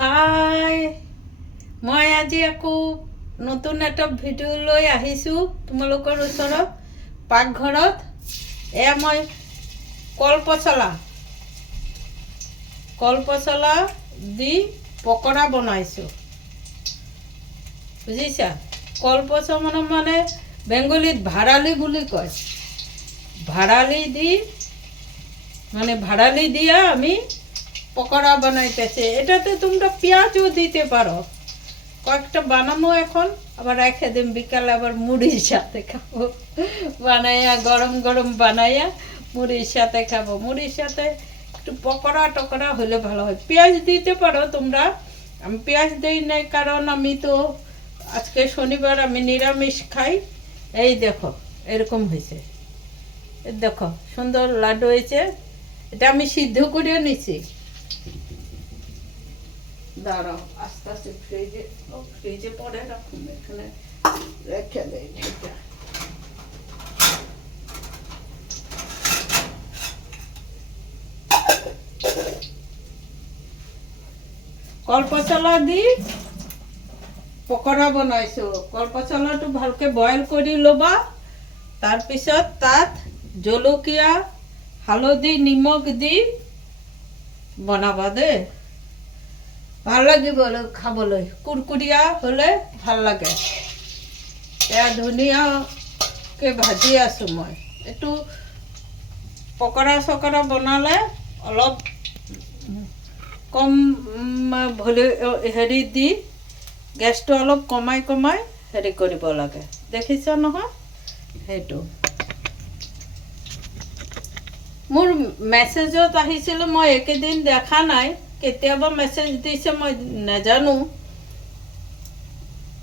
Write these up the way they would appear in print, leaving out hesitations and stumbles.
হাই, মই আজি আকৌ নতুন এটা ভিডিঅ' লৈ আহিছোঁ তোমালোকৰ ওচৰত পাকঘৰত। এয়া মই কলপচলা দি পকৰা বনাইছোঁ, বুজিছা। কলপচলা মানে বেংগলীত ভাড়ালি বুলি কয়। ভাড়ালি দিয়া আমি পকোড়া বানাইতেছে। এটাতে তোমরা পেঁয়াজও দিতে পারো। কয়েকটা বানানো এখন, আবার রেখে দিন, বিকালে আবার মুড়ির সাথে খাবো। বানাইয়া গরম গরম বানাইয়া মুড়ির সাথে খাবো। মুড়ির সাথে একটু পকোড়া টকোড়া হলে ভালো হয়। পেঁয়াজ দিতে পারো তোমরা, আমি পেঁয়াজ দিই নাই কারণ আমি তো আজকে শনিবার, আমি নিরামিষ খাই। এই দেখো এরকম হয়েছে, দেখো সুন্দর লাড্ডু হয়েছে। এটা আমি সিদ্ধ করে নিছি। দাঁড়াও, আস্তে আস্তে ফ্রিজে পরে রাখুন, এখানে রেখে দেয়। এটা কলপচলা দি পকোড়া বনাইছো। কলপচলাটো ভালকে বইল কৰি ল'বা। তাৰপিছত তাত জলকীয়া, হালধি, নিমখ দি বনাবা দেই। ভাল লাগিব খাবলৈ, কুৰকুৰীয়া হ'লে ভাল লাগে। এয়া ধুনীয়াকৈ ভাজি আছোঁ মই। এইটো পকোড়া চকৰা বনালে অলপ কম হেৰি দি গেছটো অলপ কমাই হেৰি কৰিব লাগে। দেখিছা নহয়? সেইটো মোৰ মেছেজত আহিছিল, মই একেদিন দেখা নাই। কেতিয়াবা মেছেজ দিছে মই নাজানো।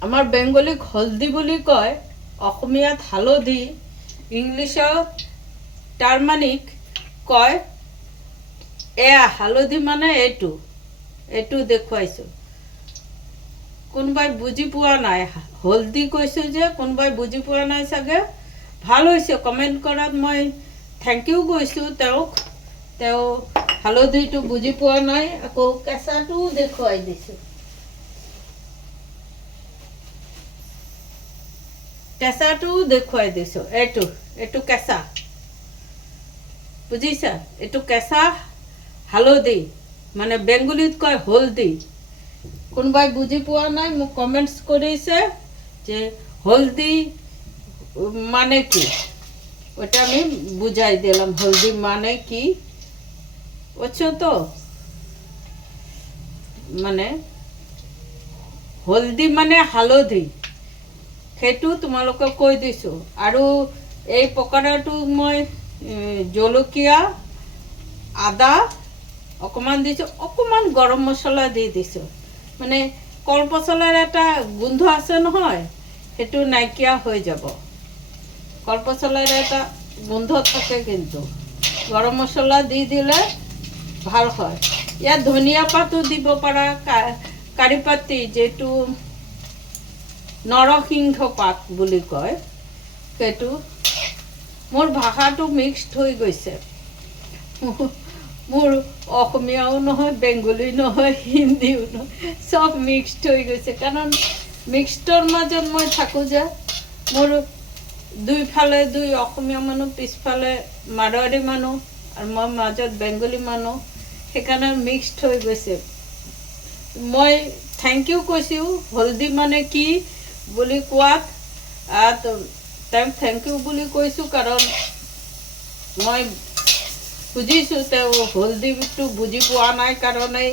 আমাৰ বেংগলীক হলদি বুলি কয়, অসমীয়াত হালধি, ইংলিছত টাৰ্মাৰিক কয়। এয়া হালধি মানে এইটো দেখুৱাইছোঁ। কোনোবাই বুজি পোৱা নাই, হলদি কৈছোঁ যে কোনোবাই বুজি পোৱা নাই চাগে। ভাল হৈছে, কমেণ্ট কৰাত মই থেংক ইউ কৈছোঁ তেওঁক। তেওঁ হালধিটো বুজি পোৱা নাই। আকৌ কেঁচাটোও দেখুৱাই দিছোঁ। এইটো কেঁচা, বুজিছা। এইটো কেঁচা হালধি, মানে বেংগলীত কয় হলদি। কোনোবাই বুজি পোৱা নাই, মোক কমেণ্টছ কৰিছে যে হলদি মানে কি। ওটা আমি বুঝাই দিলাম হলদি মানে কি, বুঝছো তো। মানে হলদি মানে হালধি, সেইটো তোমালোকক কৈ দিছোঁ। আৰু এই পকোড়াটো মই জলকীয়া, আদা অকণমান দিছোঁ, অকণমান গৰম মছলা দি দিছোঁ। মানে কলপচলাৰ এটা গোন্ধ আছে নহয়, সেইটো নাইকিয়া হৈ যাব। কলপচলাৰ এটা গোন্ধ থাকে, কিন্তু গৰম মছলা দি দিলে ভাল হয়। ইয়াত ধনিয়া পাতো দিব পাৰা, কাৰি পাতি, যিটো নৰসিংহ পাত বুলি কয়, সেইটো। মোৰ ভাষাটো মিক্সড হৈ গৈছে। মোৰ অসমীয়াও নহয়, বেংগলী নহয়, হিন্দীও নহয়, চব মিক্সড হৈ গৈছে। কাৰণ মিক্সডৰ মাজত মই থাকোঁ যে। মোৰ দুইফালে দুই অসমীয়া মানুহ, পিছফালে মাৰোৱাৰী মানুহ, আৰু মই মাজত বেংগলী মানুহ, সেইকাৰণে মিক্সড হৈ গৈছে। মই থেংক ইউ কৈছোঁ হলদি মানে কি বুলি কোৱাত। তেওঁক থেংক ইউ বুলি কৈছোঁ কাৰণ মই বুজিছোঁ তেওঁ হলদিটো বুজি পোৱা নাই কাৰণেই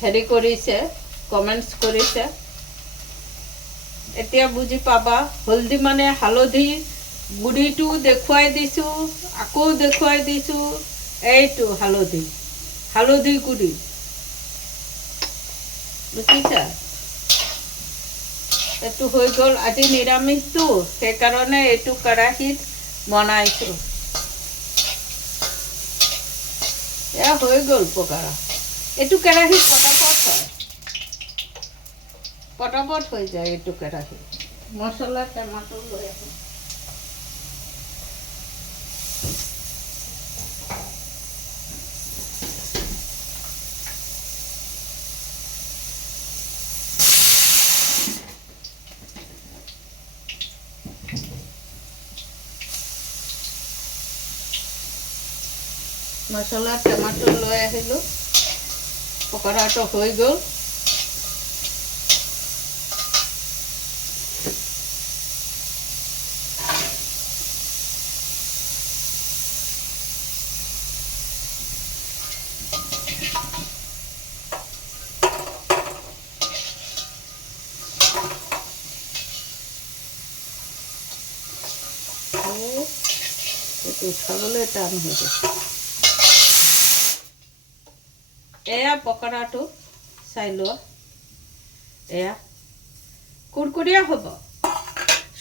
হেৰি কৰিছে, কমেণ্টছ কৰিছে। এতিয়া বুজি পাবা। হলদি মানে হালধি গুড়িটো দেখুৱাই দিছোঁ, আকৌ দেখুৱাই দিছোঁ। এইটো হালধি গুড়ি, বুজিছা। এইটো হৈ গ'ল। আজি নিৰামিষটো, সেইকাৰণে এইটো কেৰাহীত বনাইছোঁ। এয়া হৈ গ'ল পকোড়া। এইটো কেৰাহীত পটাপট হৈ যায়। এইটো কেৰাহীত মছলা টেমাটো লৈ আহোঁ। মছলা টমাটো লৈ আহিলোঁ, পকৰাটো হৈ গ'ল। এইটো উঠাবলৈ টান হৈ গৈছে। এয়া পকৰাটো চাই লোৱা, এয়া কুৰকুৰীয়া হ'ব।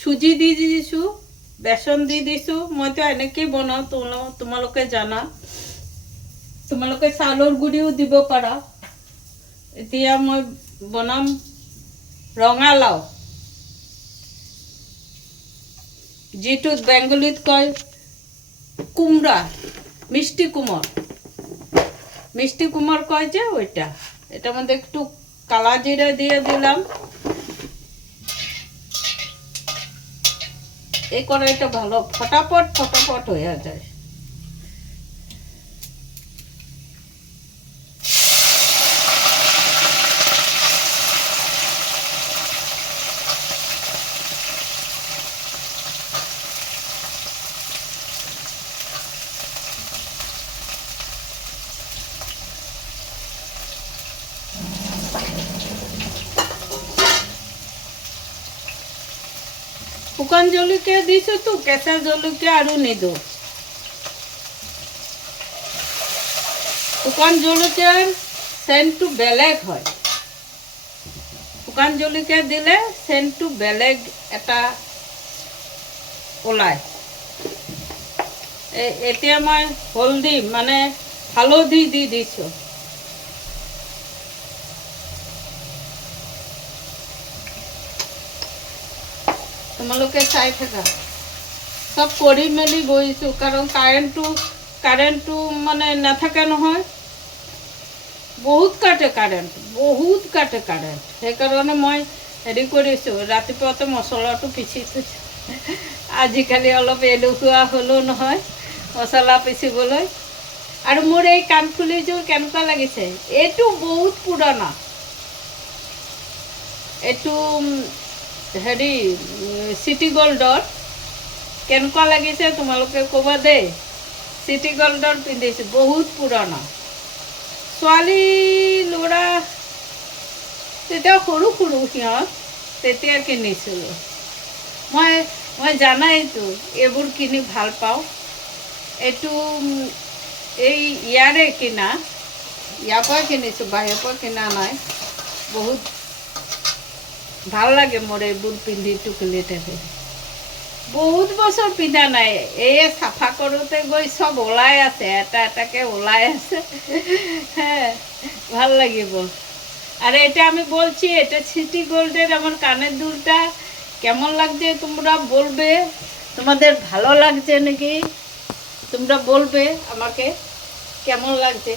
চুজি দি দিছোঁ, বেচন দি দিছোঁ। মইতো এনেকেই বনাওঁ, তোমালোকে জানা। তোমালোকে চাউলৰ গুড়িও দিব পাৰা। এতিয়া মই বনাম ৰঙালাও, যিটো বেংগলীত কয় কুমড়া, মিষ্টি কুমড়, মিষ্টি কুমড় কয় যে ওইটা। এটার মধ্যে একটু কালা জিরা দিয়ে দিলাম। এই কড়াইটা ভালো ফটাফট হয়ে যায়। শুকান জলকীয়া দিছো তো, কেঁচা জলকীয়া আৰু নিদো। শুকান জলকীয়াৰ সেন্টটো বেলেগ হয়। শুকান জলকীয়া দিলে সেন্টটো বেলেগ এটা ওলায়। এতিয়া মই হলদি মানে হালধি দি দিছোঁ। তোমালোকে চাই থাকা। সব কৰি মেলি বহিছোঁ, কাৰণ কাৰেণ্টটো মানে নাথাকে নহয়। বহুত কাটে কাৰেণ্ট। সেইকাৰণে মই হেৰি কৰিছোঁ, ৰাতিপুৱাতে মছলাটো পিচি থৈছোঁ। আজিকালি অলপ এলেহুৱা হ'লোঁ নহয় মছলা পিচিবলৈ। আৰু মোৰ এই কাণফুলিযোৰ কেনেকুৱা লাগিছে? এইটো বহুত পুৰণা। এইটো হেৰি চিটি গোল্ডৰ। কেনেকুৱা লাগিছে তোমালোকে ক'বা দেই। চিটি গোল্ডৰ পিন্ধিছোঁ, বহুত পুৰণা। ছোৱালী ল'ৰা তেতিয়া সৰু সিহঁত, তেতিয়া কিনিছিলোঁ। মই জানাইতো এইবোৰ কিনি ভাল পাওঁ। এইটো এই ইয়াৰে কিনা, ইয়াৰ পৰা কিনিছোঁ, বাহিৰৰ পৰা কিনা নাই। বহুত ভাল লাগে মোৰ এইবোৰ পিন্ধি টুকুলি থাকে। বহুত বছৰ পিন্ধা নাই, এই চাফা কৰোঁতে গৈ চব ওলাই আছে, এটাকে ওলাই আছে। হ্যাঁ, ভাল লাগিব। আর এটা আমি বলছি, এটা সিটি গোল্ডের আমার কানের দুলটা। কেমন লাগছে তোমরা বলবে, তোমাদের ভালো লাগছে নাকি তোমরা বলবে আমাকে কেমন লাগছে,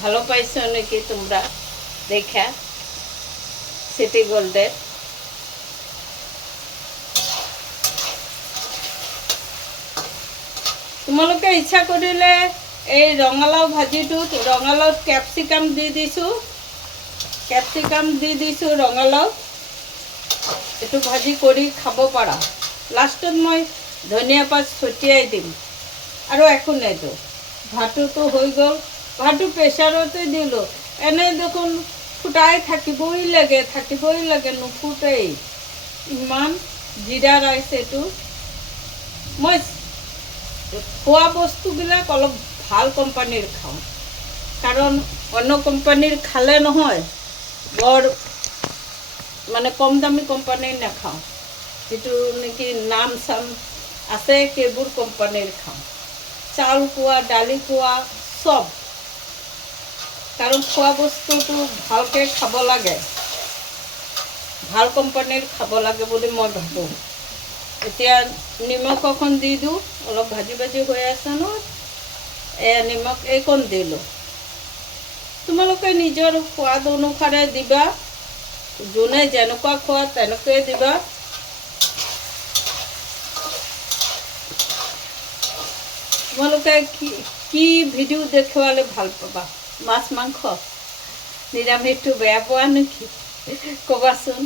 ভালো পাইছো নাকি তোমরা দেখা সিটি গোল্ডের। তোমালোকে ইচ্ছা কৰিলে এই ৰঙালাও ভাজিটোত ৰঙালাওত কেপচিকাম দি দিছোঁ। ৰঙালাও এইটো ভাজি কৰি খাব পাৰা। লাষ্টত মই ধনিয়া পাত ছটিয়াই দিম, আৰু একো নিদিওঁ। ভাতটো হৈ গ'ল, ভাতটো প্ৰেছাৰতে দিলোঁ। এনে দেখোন ফুটাই থাকিবই লাগে, নুফুটেই। ইমান জিৰা ৰাইচ এইটো। মই খোৱা বস্তুবিলাক অলপ ভাল কোম্পানীৰ খাওঁ, কাৰণ অন্য কোম্পানীৰ খালে নহয় বৰ মানে কম দামী কোম্পানীৰ নাখাওঁ। যিটো নেকি নাম চাম আছে সেইবোৰ কোম্পানীৰ খাওঁ। চাউল খোৱা, দালি খোৱা চব, কাৰণ খোৱা বস্তুটো ভালকৈ খাব লাগে, ভাল কোম্পানীৰ খাব লাগে বুলি মই ভাবোঁ। এতিয়া নিমখ অকণ দি দিওঁ, অলপ ভাজি হৈ আছে ন, নিমখ এইকণ দিলোঁ। তোমালোকে নিজৰ সোৱাদ অনুসাৰে দিবা, যোনে যেনেকুৱা খোৱা তেনেকৈয়ে দিবা। তোমালোকে কি কি ভিডিঅ' দেখুৱালে ভাল পাবা? মাছ মাংস নিৰামিষটো বেয়া পোৱা নেকি? ক'বাচোন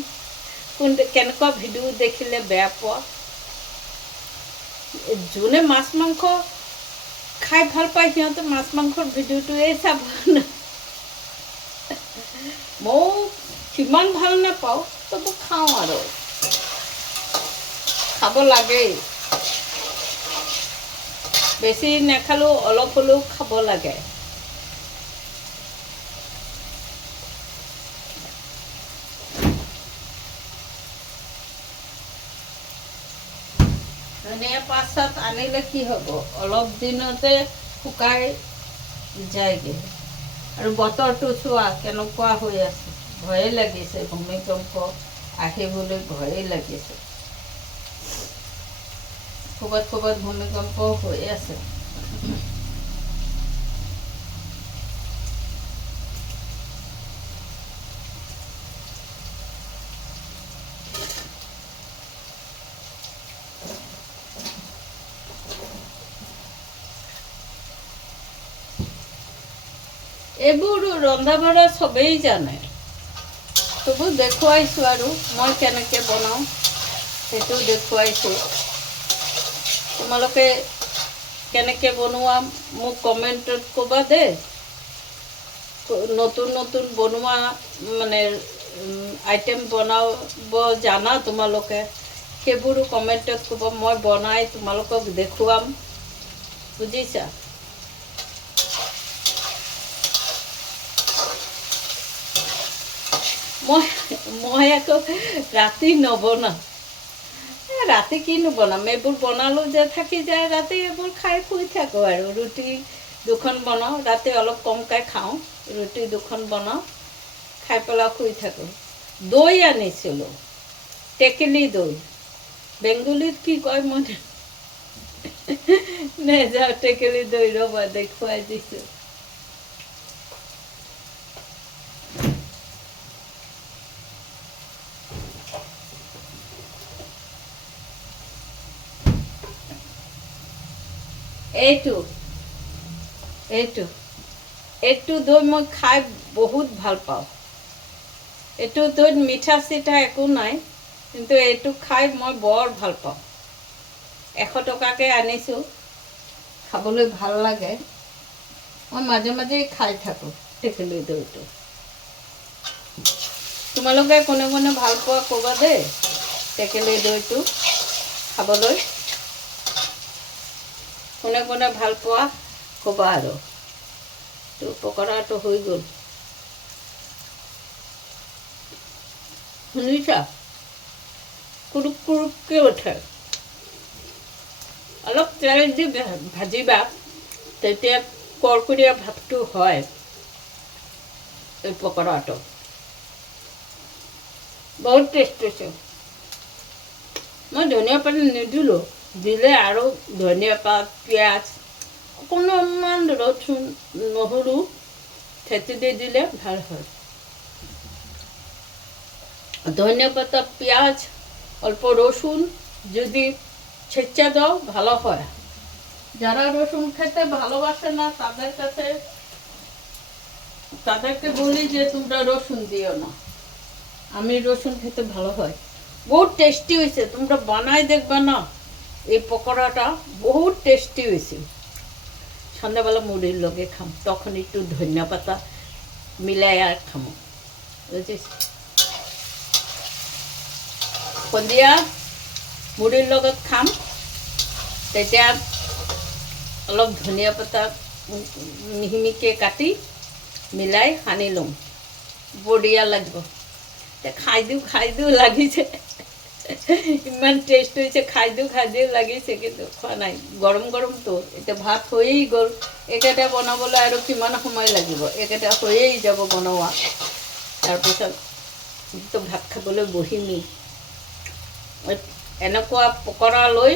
কেনেকুৱা ভিডিঅ' দেখিলে বেয়া পোৱা? যোনে মাছ মাংস খাই ভাল পায় সিহঁতে মাছ মাংসৰ ভিডিঅ'টোৱে চাব না। ময়ো সিমান ভাল নাপাওঁ, তবু খাওঁ আৰু খাব লাগেই। বেছি নাখালেও অলপ হ'লেও খাব লাগে। ধনিয়া পাত আনিলে কি হ'ব, অলপ দিনতে শুকাই যায়গৈ। আৰু বতৰটো চোৱা কেনেকুৱা হৈ আছে, ভয়ে লাগিছে। ভূমিকম্প আহিবলৈ ভয়ে লাগিছে। ক'ৰবাত ক'ৰবাত ভূমিকম্প হৈ আছে। এইবোৰ ৰন্ধা বঢ়া চবেই জানে, তবু দেখুৱাইছোঁ আৰু মই কেনেকৈ বনাওঁ সেইটো দেখুৱাইছোঁ। তোমালোকে কেনেকৈ বনোৱা মোক কমেণ্টত ক'বা দেই। নতুন নতুন বনোৱা মানে আইটেম বনাব জানা তোমালোকে, সেইবোৰো কমেণ্টত ক'ব। মই বনাই তোমালোকক দেখুৱাম, বুজিছা? মই আকৌ ৰাতি নবনাওঁ। ৰাতি কিনো বনাম, এইবোৰ বনালোঁ যে থাকি যায়। ৰাতি এইবোৰ খাই শুই থাকোঁ আৰু। ৰুটি দুখন বনাওঁ, ৰাতি অলপ কমকৈ খাওঁ। ৰুটি দুখন বনাওঁ, খাই পেলাই শুই থাকোঁ। দৈ আনিছিলোঁ, টেকেলি দৈ। বেংগলীত কি কয় মই নেযাওঁ। টেকেলি দৈ ৰ'বা দেখুৱাই দিছোঁ। এইটো দৈ মই খাই বহুত ভাল পাওঁ। এইটো দৈত মিঠা চিঠা একো নাই, কিন্তু এইটো খাই মই বৰ ভাল পাওঁ। 100 টকাকৈ আনিছোঁ, খাবলৈ ভাল লাগে। মই মাজে মাজে খাই থাকোঁ টেকেলি দৈটো। তোমালোকে কোনে কোনে ভাল পোৱা ক'বা দেই, টেকেলি দৈটো খাবলৈ। কোনে কোনে ভাল পোৱা ক'বা আৰু। তো পকৰাটো হৈ গ'ল, শুনিছা? কুৰুক কুৰুককৈ উঠে। অলপ তেল দি ভাজিবা, তেতিয়া কৰ্কৰীয়া ভাৱটো হয় এই পকৰাটো। বহুত টেষ্ট হৈছে। মই ধনিয়া পাত নিদিলোঁ, দিলে আৰু ধনিয়া পাত, পিঁয়াজ, অকণমান ৰচুন, নহৰু থেতি দি দিলে ভাল হয়। ধনিয়া পাতা, পেঁয়াজ, অল্প রসুন যদি ছেঁচা দাও ভালো হয়। যারা রসুন খেতে ভালোবাসে না তাদেরকে বলি যে তোমরা রসুন দিও না। আমি রসুন খেতে ভালো হয়। বহুত টেস্টি হয়েছে, তোমরা বানাই দেখবে না। এই পকোড়াটা বহুত টেস্টি হয়েছে। সন্ধ্যাবেলা মুড়ির লগে খাম, তখন একটু ধনিয়া পাতা মিলাই আর খামো, বুঝিস? সন্ধিয়া মুড়িৰ লগত খাম, তেতিয়া অলপ ধনিয়া পাতা মিহি মিহিকৈ কাটি মিলাই সানি ল'ম, বঢ়িয়া লাগিব। খাই দিওঁ লাগিছে, ইমান টেষ্ট হৈছে। খাই দিওঁ লাগিছে, কিন্তু খোৱা নাই। গৰম গৰমটো এতিয়া ভাত হৈয়েই গ'ল। একেটা বনাবলৈ আৰু কিমান সময় লাগিব? একেটা হৈয়েই যাব বনোৱা। তাৰপিছত ভাত খাবলৈ বহিমেই। এনেকুৱা পকৰা লৈ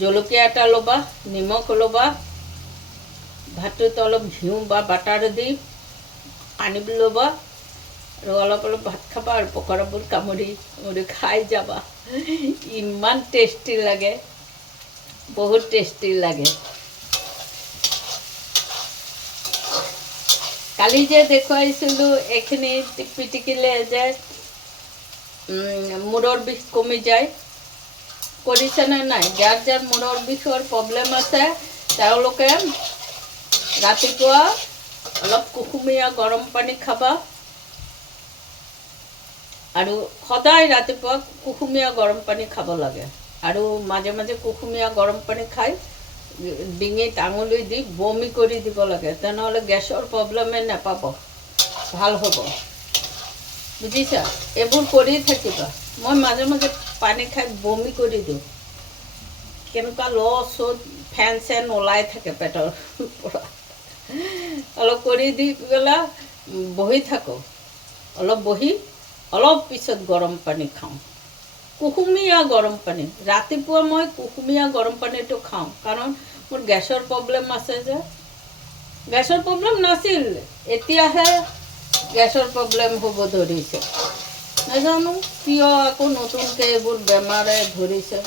জলকীয়া এটা ল'বা, নিমখ ল'বা, ভাতটোত অলপ ঘিউ বা বাটাৰ দি সানি ল'বা, আৰু অলপ অলপ ভাত খাবা, আৰু পকৰাবোৰ কামুৰি খাই যাবা। ইমান টেষ্টি লাগে, বহুত টেষ্টি লাগে। কালি যে দেখুৱাইছিলোঁ এইখিনি পিটিকিলে যে মূৰৰ বিষ কমি যায়, কৰিছেনে নাই? যাৰ যাৰ মূৰৰ বিষৰ প্ৰব্লেম আছে তেওঁলোকে ৰাতিপুৱা অলপ কুহুমীয়া গৰম পানী খাবা, আৰু সদায় ৰাতিপুৱা কুহুমীয়া গৰম পানী খাব লাগে, আৰু মাজে মাজে কুহুমীয়া গৰম পানী খাই ডিঙিত আঙুলি দি বমি কৰি দিব লাগে, তেনেহ'লে গেছৰ প্ৰব্লেমে নাপাব, ভাল হ'ব। বুজিছা? এইবোৰ কৰি থাকিবা। মই মাজে মাজে পানী খাই বমি কৰি দিওঁ, কেনেকুৱা লছ ফেন চেন ওলাই থাকে পেটৰ পৰা। অলপ কৰি দি পেলাই বহি থাকোঁ, অলপ বহি অলপ পিছত গৰম পানী খাওঁ, কুহুমীয়া গৰম পানী। ৰাতিপুৱা মই কুহুমীয়া গৰম পানীটো খাওঁ, কাৰণ মোৰ গেছৰ প্ৰব্লেম আছে যে। গেছৰ প্ৰব্লেম নাছিল, এতিয়াহে গেছৰ প্ৰব্লেম হ'ব ধৰিছে। নাজানো কিয় আকৌ নতুনকৈ এইবোৰ বেমাৰে ধৰিছে।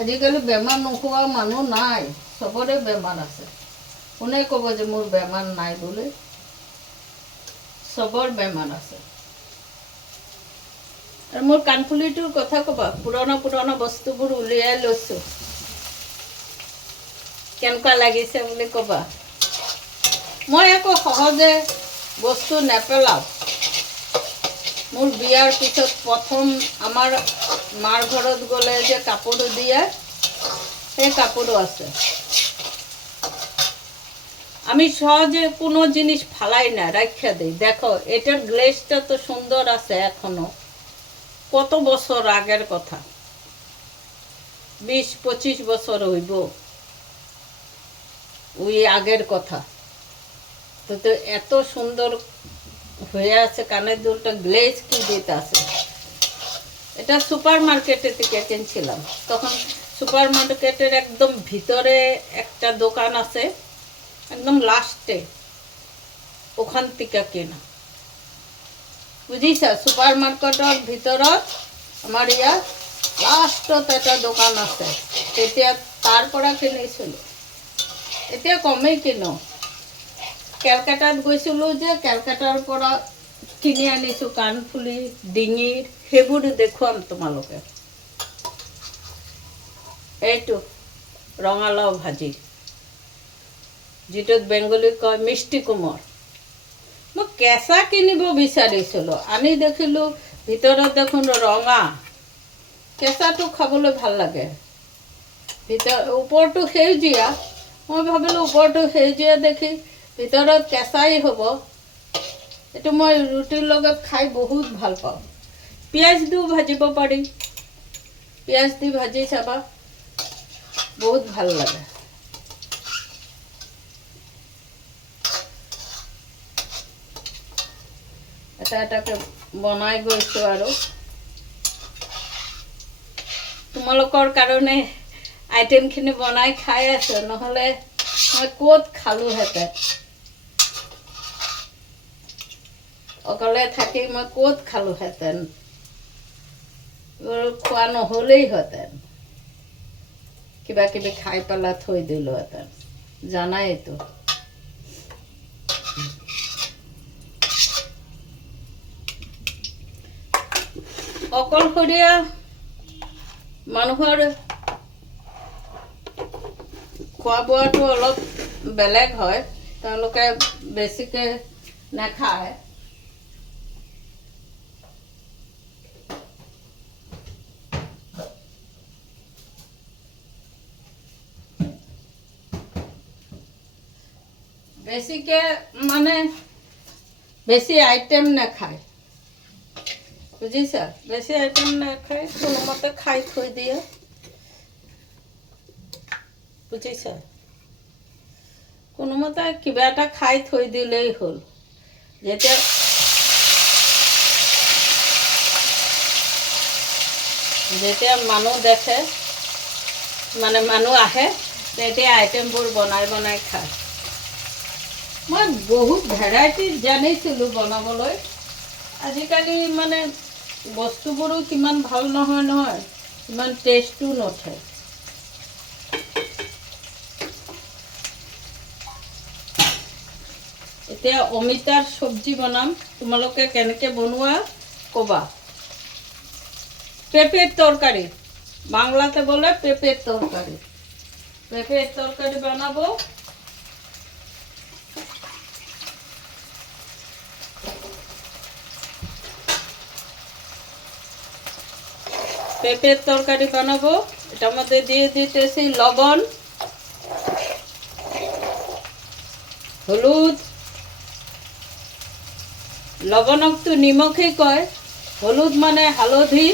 আজিকালি বেমাৰ নোহোৱা মানুহ নাই, চবৰে বেমাৰ আছে। কোনে ক'ব যে মোৰ বেমাৰ নাই বুলি? চবৰ বেমাৰ আছে। আৰু মোৰ কাণফুলিটোৰ কথা ক'বা, পুৰণা পুৰণা বস্তুবোৰ উলিয়াই লৈছোঁ, কেনেকুৱা লাগিছে বুলি ক'বা। মই আকৌ সহজে বস্তু নেপেলাওঁ। মোৰ বিয়াৰ পিছত প্ৰথম আমাৰ মাৰ ঘৰত গ'লে যে কাপোৰ দিয়ে, সেই কাপোৰো আছে। আমি সহজে কোনো জিনিস ফালাই না, রাখা দিই। দেখো এটার গ্লেজটা তো সুন্দর আছে এখনো, কত বছর আগের কথা, 20-25 বছর হইব ওই আগের কথা। তো তো এত সুন্দর হয়ে আছে কানের দুলটা, গ্লেজ কি দিতে আছে। এটা সুপার মার্কেটে থেকে কিনছিলাম, তখন সুপার মার্কেটের একদম ভিতরে একটা দোকান আছে, একদম লাস্টে, ওখান থেকে কেনা। বুঝিছা? সুপার মার্কেটের ভিতৰত আমাৰ ইয়াত লাস্টত এটা দোকান আছে, তেতিয়া তাৰ পৰা কিনিছিলোঁ। এতিয়া কমেই কিনো। কেলকাতাত গৈছিলোঁ যে, কেলকাতাৰ পৰা কিনি আনিছোঁ কাণফুলি, ডিঙিৰ, সেইবোৰ দেখুৱাম তোমালোকে। এইটো ৰঙালাও ভাজি, যিটোত বেংগলীত কয় মিষ্টি কোমৰ। মই কেঁচা কিনিব বিচাৰিছিলোঁ, আনি দেখিলোঁ ভিতৰত দেখোন ৰঙা। কেঁচাটো খাবলৈ ভাল লাগে, ওপৰটো সেউজীয়া। মই ভাবিলোঁ ওপৰটো সেউজীয়া দেখি ভিতৰত কেঁচাই হ'ব। এইটো মই ৰুটিৰ লগত খাই বহুত ভাল পাওঁ। পিঁয়াজ দিও ভাজিব পাৰি, পিঁয়াজ দি ভাজি চাবা, বহুত ভাল লাগে। এটা এটাকে বনাই গৈছোঁ আৰু তোমালোকৰ কাৰণে আইটেমখিনি বনাই খাই আছোঁ, নহ'লে মই ক'ত খালোঁহেঁতেন। অকলে থাকি মই ক'ত খালোঁহেঁতেন, খোৱা নহ'লেইহেঁতেন, কিবা কিবি খাই পেলাই থৈ দিলোঁহেঁতেন, জানাইতো। অকলশৰীয়া মানুহৰ খোৱা বোৱাটো অলপ বেলেগ হয়, তেওঁলোকে বেছিকৈ নাখায়। বেছিকৈ মানে বেছি আইটেম নাখায়, বুজিছা? বেছি আইটেম নাখায়, কোনোমতে খাই থৈ দিয়ে, বুজিছা? কোনোমতে কিবা এটা খাই থৈ দিলেই হ'ল। যেতিয়া যেতিয়া মানুহ দেখে, মানে মানুহ আহে, তেতিয়া আইটেমবোৰ বনাই বনাই খায়। মই বহুত ভেৰাইটি জানিছিলোঁ বনাবলৈ, আজিকালি মানে বস্তুবোৰো কিমান ভাল নহয় নহয়, ইমান টেষ্টো নুঠে। এতিয়া অমিতাৰ চব্জি বনাম। তোমালোকে কেনেকৈ বনোৱা ক'বা। পেঁপের তরকারি, বাংলাতে বলে পেঁপের তরকারি। পেঁপের তরকারি বানাবো। পেঁপের তরকারি বানাবো। এটার মধ্যে দিয়ে দিতেছি লবণ, হলুদ, লবণক তো নিমখই কয়, হলুদ মানে হালধি,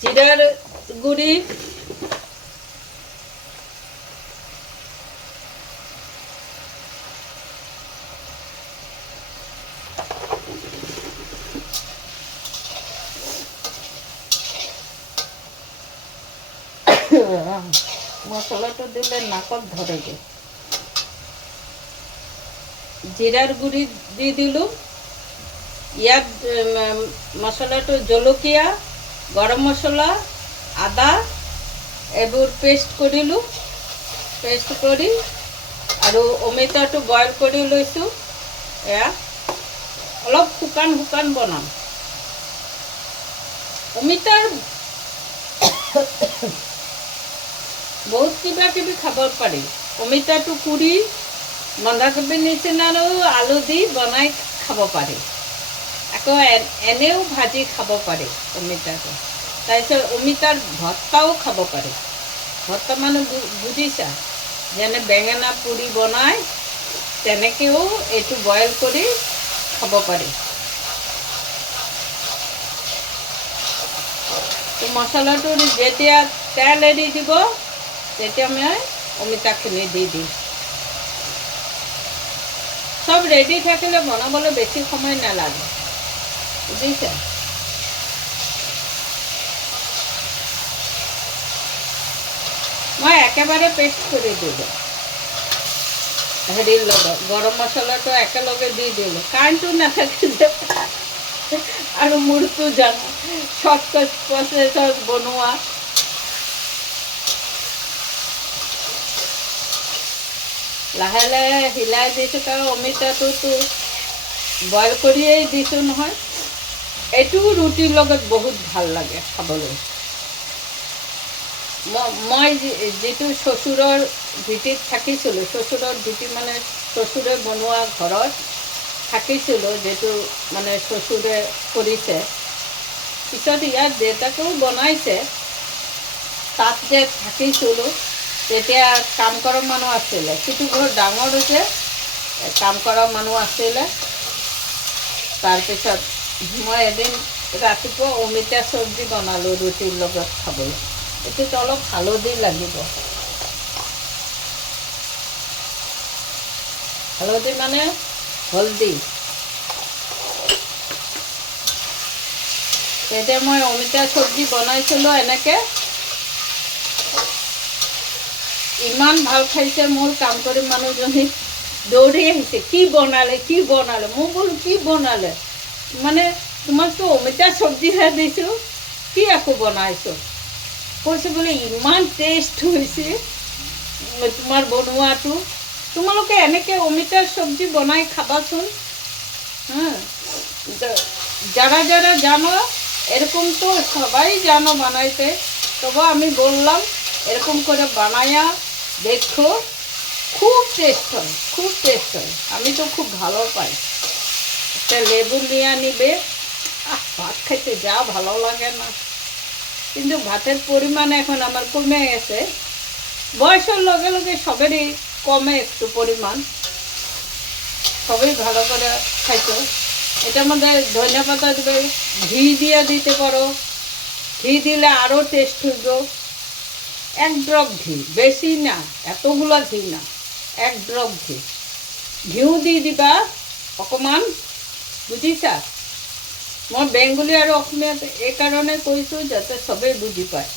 জিরার গুঁড়ি, মশলাটা দিলে নাকত ধরে গে। জিরার গুঁড়ি দিয়ে দিলুম। ইয়াত মশলাটো জলকীয়া, গরম মশলা, আদা এইবোৰ পেষ্ট কৰিলোঁ। পেষ্ট কৰি আৰু অমিতাটো বইল কৰি লৈছোঁ। এয়া অলপ শুকান শুকান বনাম। অমিতাৰ বহুত কিবা কিবি খাব পাৰি। অমিতাটো পুৰি বন্ধাকবিৰ নিচিনানো আলু দি বনাই খাব পাৰি। আকৌ এনেও ভাজি খাব পাৰি অমিতাটো। তাৰপিছত অমিতাৰ ভৰ্তাও খাব পাৰি। ভৰ্তা মানে বুজিছা, যেনে বেঙেনা পুৰি বনাই তেনেকৈও এইটো বইল কৰি খাব পাৰি। মছলাটো যেতিয়া তেল এৰি দিব তেতিয়া মই অমিতাখিনি দি দিম। সব ৰেডি থাকিলে বনাবলৈ বেছি সময় নালাগে, বুজিছে। মই একেবাৰে পেষ্ট কৰি দিলোঁ। হেৰিৰ লগত গৰম মছলাটো একেলগে দি দিলোঁ। কাৰেণ্টটো নাথাকে যে, আৰু মোৰতো জানো শৰ্টকাট প্ৰচেছত বনোৱা। লাহে লাহে হিলাই দিছোঁ, কাৰণ অমিতাটোতো বইল কৰিয়েই দিছোঁ নহয়। এইটো ৰুটিৰ লগত বহুত ভাল লাগে খাবলৈ। মই যিটো শ্বশুৰৰ ভিটিত থাকিছিলোঁ, শ্বশুৰৰ ভিটি মানে শ্বশুৰে বনোৱা ঘৰত থাকিছিলোঁ, যিটো মানে শ্বশুৰে কৰিছে। পিছত ইয়াত দেউতাকেও বনাইছে। তাত যে থাকিছিলোঁ তেতিয়া কাম কৰা মানুহ আছিলে। সিটো ঘৰ ডাঙৰ যে, কাম কৰা মানুহ আছিলে। তাৰপিছত মই এদিন ৰাতিপুৱা অমিতা চব্জি বনালোঁ ৰুটিৰ লগত খাবলৈ। এইটোত অলপ হালধি লাগিব। হালধি মানে হলদি। তেতিয়া মই অমিতা চব্জি বনাইছিলোঁ এনেকৈ। ইমান ভাল খাইছে মোৰ কাম কৰি মানুহজনী, দৌৰি আহিছে, কি বনালে কি বনালে। মই বোলো কি বনালে, মানে তোমাকতো অমিতা চব্জিহে দিছোঁ, কি আকৌ বনাইছোঁ। কৈছে বোলে ইমান টেষ্ট হৈছে তোমাৰ বনোৱাটো। তোমালোকে এনেকৈ অমিতার সবজি বনাই খাবাচোন। হ্যাঁ, যারা যারা জানো, এরকম তো সবাই জানো বানাইতে, তবে আমি বললাম এরকম করে বানায়া দেখো, খুব টেস্ট হয়, খুব টেস্ট হয়। আমি তো খুব ভালো পাই। একটা লেবু নিয়ে নিবে, ভাত খাইতে যা ভালো লাগে না। কিন্তু ভাতের পরিমাণ এখন আমার কমে গেছে। বয়সের লগে লগে সবেরই কমে একটু পরিমাণ। সবই ভালো করে খাইতো। এটার মধ্যে ধনিয়া পাতা দেবে, ঘি দিয়ে দিতে পারো। ঘি দিলে আরও টেস্ট হইব। এক ড্রপ ঘি, বেশি না, এতগুলো ঘি না, এক ড্রপ ঘি। ঘিউ দি দিবা অকমান, বুজিছা। মই বেংগলী আৰু অসমীয়াত এই কাৰণে কৈছোঁ যাতে চবেই বুজি পায়।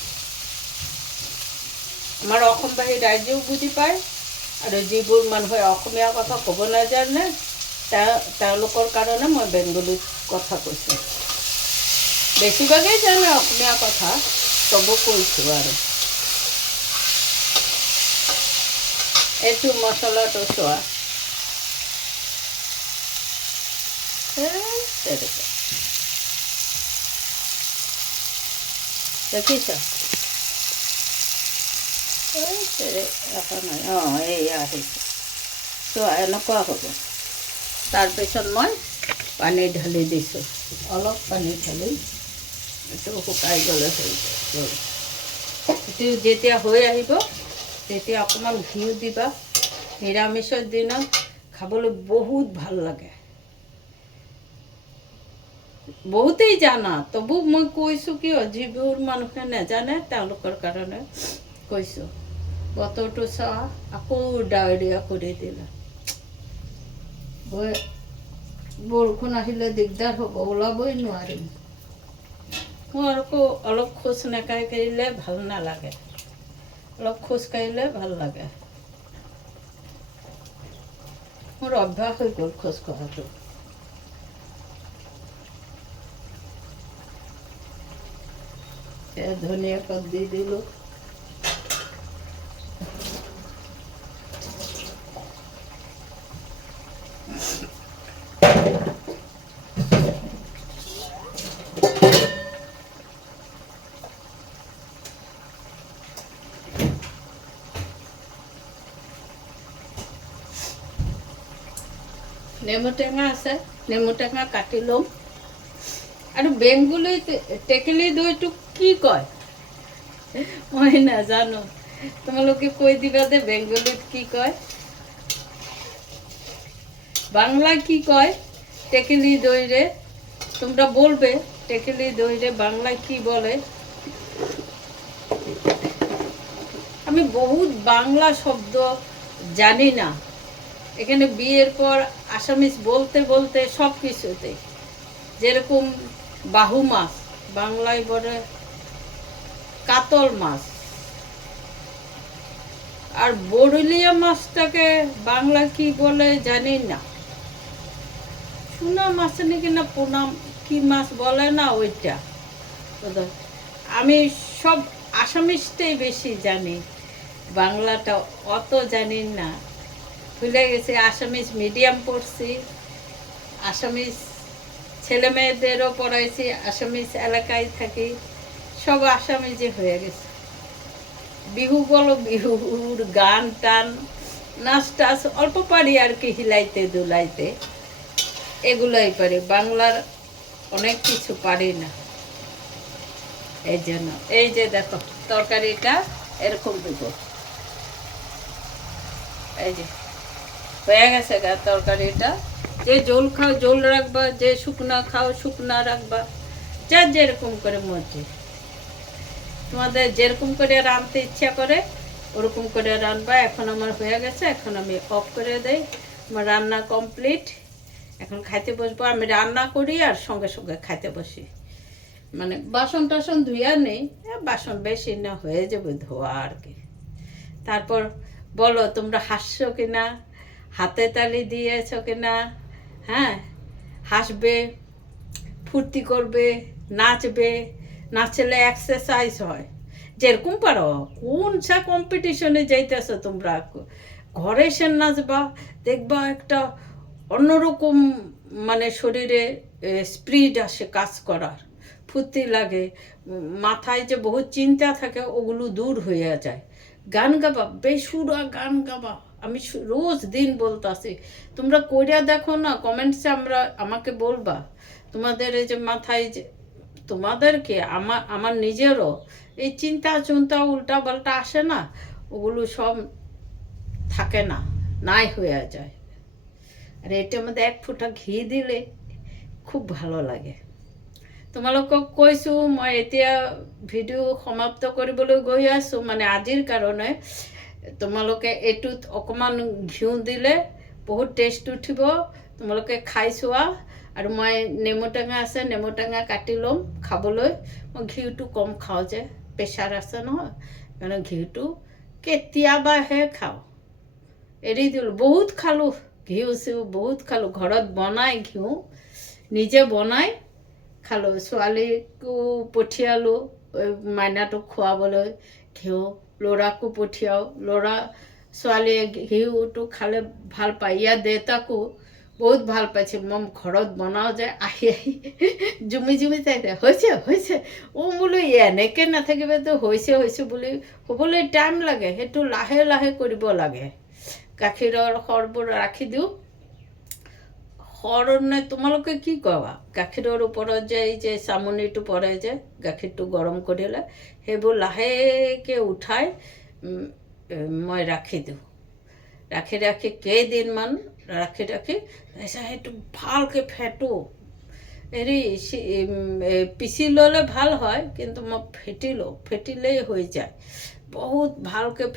আমাৰ অসমবাসী ৰাইজেও বুজি পায়, আৰু যিবোৰ মানুহে অসমীয়া কথা ক'ব নাজানে তেওঁলোকৰ কাৰণে মই বেংগলীত কথা কৈছোঁ। বেছিভাগেই জানে অসমীয়া কথা, তবু কৈছোঁ আৰু। এইটো মছলাটো চোৱা তেনেকৈ দেখিছ অঁ এয়া আহিছে চোৱা এনেকুৱা হ'ব। তাৰপিছত মই পানী ঢালি দিছোঁ, অলপ পানী ঢালি এইটো শুকাই গ'লে হৈ গ'ল। এইটো যেতিয়া হৈ আহিব তেতিয়া অকণমান ঘিউ দিবা। নিৰামিষৰ দিনত খাবলৈ বহুত ভাল লাগে। বহুতেই জানা, তবু মই কৈছোঁ কিয়, যিবোৰ মানুহে নাজানে তেওঁলোকৰ কাৰণে কৈছোঁ। বতৰটো চোৱা, আকৌ ডাৱৰীয়া কৰি দিলে। বৰষুণ আহিলে দিগদাৰ হ'ব, ওলাবই নোৱাৰিম। মোৰ আকৌ অলপ খোজ নাকাঢ়িলে ভাল নালাগে, অলপ খোজ কাঢ়িলে ভাল লাগে। মোৰ অভ্যাস হৈ গ'ল খোজ কঢ়াটো। ধনিয়া পাত দি দিলোঁ। নেমু টেঙা আছে, নেমু টেঙা কাটি ল'ম। আৰু বেংগলীত টেকেলি দৈটো কি কয় মই নাজানো, তোমালোকে কৈ দিবা যে বেংগলীত কি কয়। বাংলায় কি কয় টেকেলি দইরে, তোমরা বলবে টেকেলি দইরে বাংলায় কি বলে। আমি বহুত বাংলা শব্দ জানি না, এখানে বিয়ের পর আসামিস বলতে বলতে সব কিছুতে, যেরকম বাহু মাছ বাংলায় বলে কাতল মাছ, আর বরুলিয়া মাছটাকে বাংলা কি বলে জানি না। চুনা মাছ নাকি না পোনা কি মাছ বলে না ওইটা। আমি সব আসামিসটাই বেশি জানি, বাংলাটা অত জানি না, ভুলে গেছি। আসামিস মিডিয়াম পড়ছি, আসামিস ছেলে মেয়েদেরও পড়াইছি, আসামিস এলাকায় থাকি, সব আসামিজে হয়ে গেছে। বিহু বলো, বিহুর গান টান নাচ টাচ অল্প পারি আর কি, হিলাইতে দুলাইতে এগুলোই পারি, বাংলার অনেক কিছু পারি না। এই জন্য এই যে দেখো তরকারিটা এরকম দেবো, এই যে হয়ে গেছে গা তরকারিটা। যে জল খাও জল রাখবা, যে শুকনা খাও শুকনা রাখবা, যার যেরকম করে মর্জি, তোমাদের যেরকম করে রাঁধতে ইচ্ছা করে ওরকম করে রান্নবা। এখন আমার হয়ে গেছে, এখন আমি অফ করে দেই, আমার রান্না কমপ্লিট। এখন খাইতে বসবো। আমি রান্না করি আর সঙ্গে সঙ্গে খাইতে বসি, মানে বাসন টাসন ধুইয়া নেই, বাসন বেশি না হয়ে যাবে ধোয়া আর কি। তারপর বলো তোমরা হাসছো কিনা, হাতে তালি দিয়েছ কিনা, হ্যাঁ হাসবে, ফুর্তি করবে, নাচবে, নাচলে এক্সারসাইজ হয়, যেরকম পারো। কোন সা কম্পিটিশনে যাইতেছো তোমরা, ঘরে সে নাচবা, দেখবা একটা অন্যরকম মানে শরীরে স্পিরিট আসে কাজ করার, ফুর্তি লাগে, মাথায় যে বহুত চিন্তা থাকে ওগুলো দূর হয়ে যায়। গান গাবা, বেসুরা গান গাবা, আমি রোজ দিন বলতাছি, তোমরা কইরা দেখো না, কমেন্টসে আমাকে বলবা। তোমাদের এই যে মাথায় যে তোমাদেরকে আমার নিজেরও এই চিন্তা উল্টা পাল্টা আসে না, ওগুলো সব থাকে না, নাই হয়ে যায়। আর এটার মধ্যে এক ফোঁটা ঘি দিলে খুব ভালো লাগে। তোমালোকক কৈছোঁ মই এতিয়া ভিডিঅ' সমাপ্ত কৰিবলৈ গৈ আছোঁ, মানে আজিৰ কাৰণে। তোমালোকে এইটোত অকণমান ঘিউ দিলে বহুত টেষ্ট উঠিব, তোমালোকে খাই চোৱা। আৰু মই নেমু টেঙা আছে, নেমু টেঙা কাটি ল'ম খাবলৈ। মই ঘিউটো কম খাওঁ যে, প্ৰেছাৰ আছে নহয়, সেইকাৰণে ঘিউটো কেতিয়াবাহে খাওঁ, এৰি দিলোঁ। বহুত খালোঁ ঘিউ চিউ, বহুত খালোঁ, ঘৰত বনাই ঘিউ নিজে বনাই খালোঁ। ছোৱালীকো পঠিয়ালোঁ মাইনাটোক খুৱাবলৈ ঘিউ, ল'ৰাকো পঠিয়াওঁ, ল'ৰা ছোৱালীয়ে ঘিউটো খালে ভাল পায়, ইয়াৰ দেউতাকো বহুত ভাল পাইছে। মই ঘৰত বনাওঁ যে আহি আহি জুমি জুমি চাই দে, হৈছে হৈছে। বোলো এনেকৈ নাথাকিবতো, হৈছে হৈছে বুলি হ'বলৈ টাইম লাগে, সেইটো লাহে লাহে কৰিব লাগে। গাখীৰৰ সৰবোৰ ৰাখি দিওঁ। সৰ নে তোমালোকে কি কোৱা? গাখীৰৰ ওপৰত যে এই যে চামনিটো পৰে যে গাখীৰটো গৰম কৰিলে, সেইবোৰ লাহেকৈ উঠাই মই ৰাখি দিওঁ। ৰাখি ৰাখি কেইদিনমান ৰাখি ৰাখি তাৰপিছত সেইটো ভালকৈ ফেটো। হেৰি পিচি ল'লে ভাল হয়, কিন্তু মই ফেটি লওঁ, ফেটিলেই হৈ যায়। বহুত ভালকৈ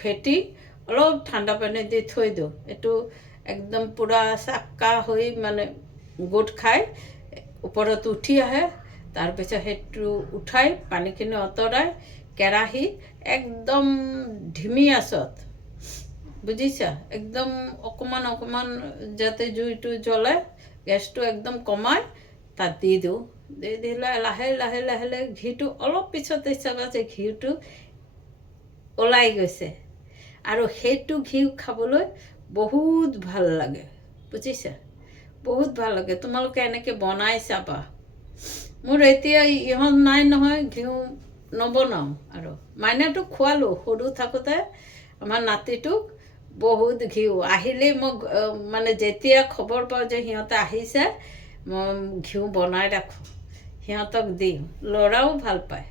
ফেটি অলপ ঠাণ্ডা পানী দি থৈ দিওঁ। এইটো একদম পূৰা চাক্কা হৈ মানে গোট খাই ওপৰত উঠি আহে। তাৰপিছত সেইটো উঠাই পানীখিনি আঁতৰাই কেৰাহীত একদম ধিমি আঁচত, বুজিছা, একদম অকণমান অকণমান যাতে জুইটো জ্বলে, গেছটো একদম কমাই তাত দি দিওঁ। দি দিলে লাহে লাহে লাহে লাহে ঘিউটো অলপ পিছতে চাবা যে ঘিউটো ওলাই গৈছে। আৰু সেইটো ঘিউ খাবলৈ বহুত ভাল লাগে, বুজিছা, বহুত ভাল লাগে। তোমালোকে এনেকৈ বনাই চাবা। মোৰ এতিয়া ইহঁত নাই নহয়, ঘিউ নবনাওঁ। আৰু মাইনাটোক খোৱালোঁ সৰু থাকোঁতে, আমাৰ নাতিটোক বহুত ঘিউ আহিলেই মই মানে যেতিয়া খবৰ পাওঁ যে সিহঁতে আহিছে, মই ঘিউ বনাই ৰাখোঁ, সিহঁতক দিওঁ। ল'ৰাও ভাল পায়।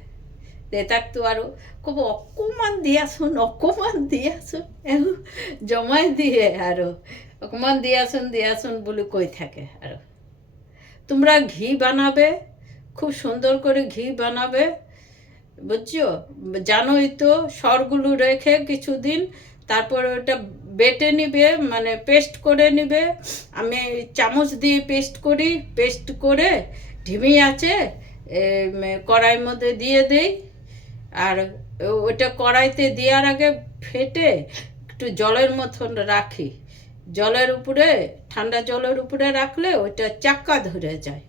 দেউতাকটো আৰু ক'ব অকণমান দিয়াচোন, অকণমান দিয়াচোন, জমাই দিয়ে আৰু অকণমান দিয়াচোন দিয়াচোন বুলি কৈ থাকে। আর তোমরা ঘি বানাবে, খুব সুন্দর করে ঘি বানাবে, বুঝছো? জানোই তো, সরগুলো রেখে কিছুদিন, তারপর ওটা বেটে নিবে, মানে পেস্ট করে নিবে। আমি চামচ দিয়ে পেস্ট করি, পেস্ট করে ঢিমি আছে কড়াইয়ের মধ্যে দিয়ে দিই। আর ওটা কড়াইতে দেওয়ার আগে ফেটে একটু জলের মতন রাখি। জলের উপরে, ঠান্ডা জলের উপরে রাখলে ওইটা চাক্কা ধরে যায়।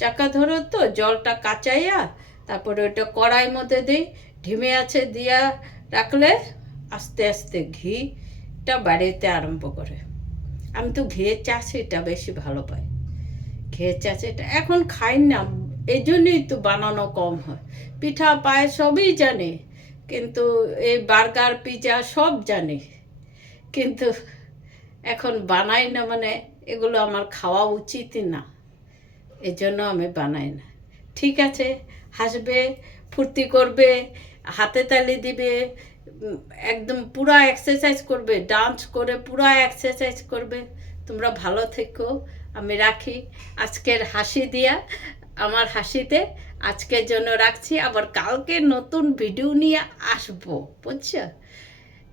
চাক্কা ধরে তো জলটা কাচাইয়া তারপরে ওইটা কড়াইয়ের মধ্যে দিই, ঢিমে আছে দিয়া রাখলে আস্তে আস্তে ঘিটা বাড়িতে আরম্ভ করে। আমি তো ঘিয়ের চাষিটা বেশি ভালো পাই। ঘিয়ের চাষিটা এখন খাই না, এই জন্যই তো বানানো কম হয়। পিঠা পায়ে সবই জানি, কিন্তু এই বার্গার পিৎজা সব জানি, কিন্তু এখন বানাই না। মানে এগুলো আমার খাওয়া উচিতই না, এই জন্য আমি বানাই না। ঠিক আছে, হাসবে, ফুর্তি করবে, হাতে তালি দিবে, একদম পুরা এক্সারসাইজ করবে, ডান্স করে পুরা এক্সারসাইজ করবে। তোমরা ভালো থেকো, আমি রাখি। আজকের হাসি দিয়া আমার হাসিতে আজকের জন্য রাখছি। আবার কালকে নতুন ভিডিও নিয়ে আসবো, বুঝছো?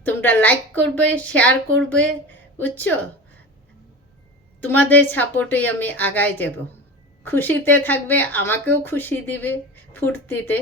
তোমরা লাইক করবে, শেয়ার করবে, বুঝছো? তোমাদের সাপোর্টেই আমি আগায় যাব। খুশিতে থাকবে, আমাকেও খুশি দিবে, ফুর্তিতে।